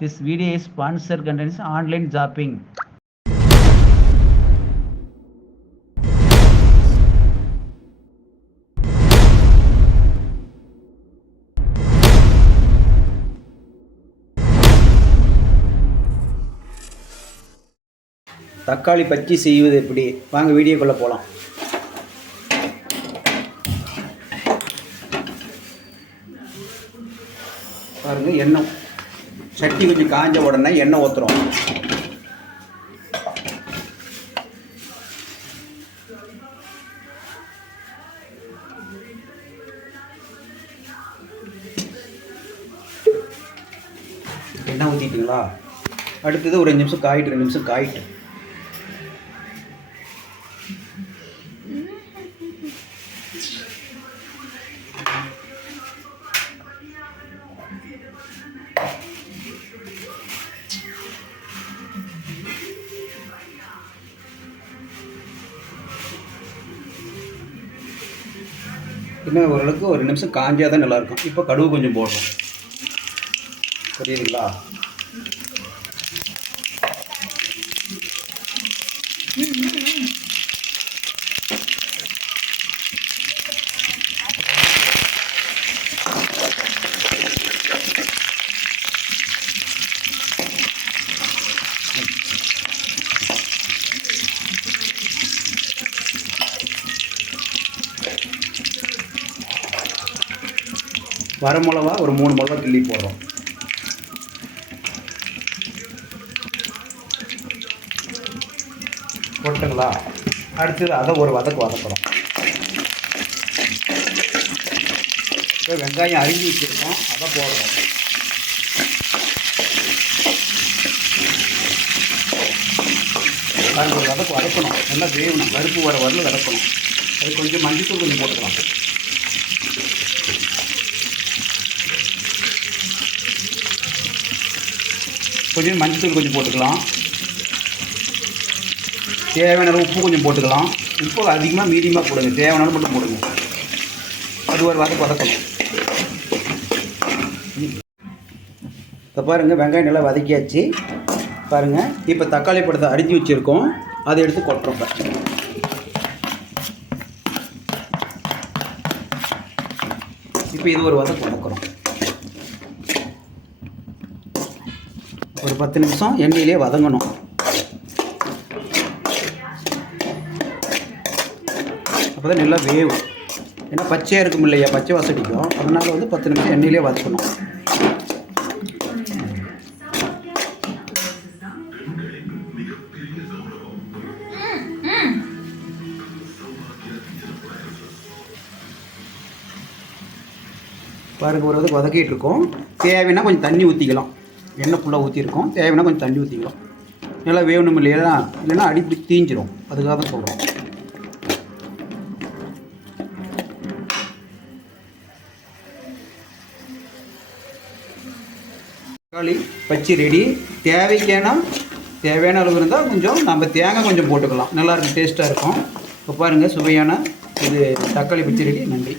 This video is sponsored contains online shopping. தக்காளி பச்சி செய்வது எப்படி வாங்க வீடியோக்குள்ள போலாம். பாருங்க, எண்ணெய் சட்டி கொஞ்சம் காஞ்ச உடனே எண்ணெய் ஊற்றுறோம். எண்ணெய் ஊற்றிட்டீங்களா? அடுத்தது ஒரு 5 நிமிஷம் காயிட்டு, 2 நிமிஷம் காயிட்டு. இன்னும் ஓரளவுக்கு ஒரு 2 நிமிஷம் காஞ்சால் தான் நல்லாயிருக்கும். இப்போ கடுகு கொஞ்சம் போடுறோம். புரியுதுங்களா? வரமிளகா ஒரு 3 மிளகா கிள்ளி போடுறோம். போட்டுங்களா? அடுத்தது அதை ஒரு வதக்குறோம். இப்போ வெங்காயம் அரிஞ்சு வச்சுருக்கோம், அதை போடுறோம். அது ஒரு வதக்கணும், நல்லா வேகணும், கருப்பு வர வரல வதக்கணும். அது கொஞ்சம் மஞ்சள் கொஞ்சம் போட்டுக்கலாம். கொஞ்சம் மஞ்சள் கொஞ்சம் போட்டுக்கலாம். தேவையான உப்பு கொஞ்சம் போட்டுக்கலாம். உப்பு அதிகமாக மீடியமாக போடுங்க, தேவையான மட்டும் போடுங்க. அது ஒரு வதக்கணும். இப்போ பாருங்கள், வெங்காயம் நல்லா வதக்கியாச்சு. பாருங்கள், இப்போ தக்காளி பழத்தை அரிஞ்சு வச்சுருக்கோம், அதை எடுத்து கொட்டுறோம். இப்போ இது ஒரு வதக்குறோம். ஒரு 10 நிமிஷம் எண்ணெயிலே வதங்கணும். அப்போ தான் நல்லா வேவும். ஏன்னா பச்சையாக இருக்கும் இல்லையா, பச்சை வாசடிக்கும். அதனால் 10 நிமிஷம் எண்ணெயிலே வதக்கணும். பாருங்கள், ஒரு வதக்கிட்டு இருக்கோம். தேவைன்னா கொஞ்சம் தண்ணி ஊற்றிக்கலாம். எண்ணெய் ஃபுல்லாக ஊற்றிருக்கோம், தேவைன்னா கொஞ்சம் தண்ணி ஊற்றிக்கலாம். நல்லா வேகணும் இல்லையா, இல்லைன்னா அடிப்படி தீஞ்சிரும். அதுக்காக தான் சொல்கிறோம். தக்காளி பச்சி ரெடி. தேவையான அளவு இருந்தால் கொஞ்சம் நம்ம தேங்காய் கொஞ்சம் போட்டுக்கலாம். நல்லாயிருக்கும், டேஸ்ட்டாக இருக்கும். இப்போ பாருங்கள், சுவையான இது தக்காளி பச்சி ரெடி. நன்றி.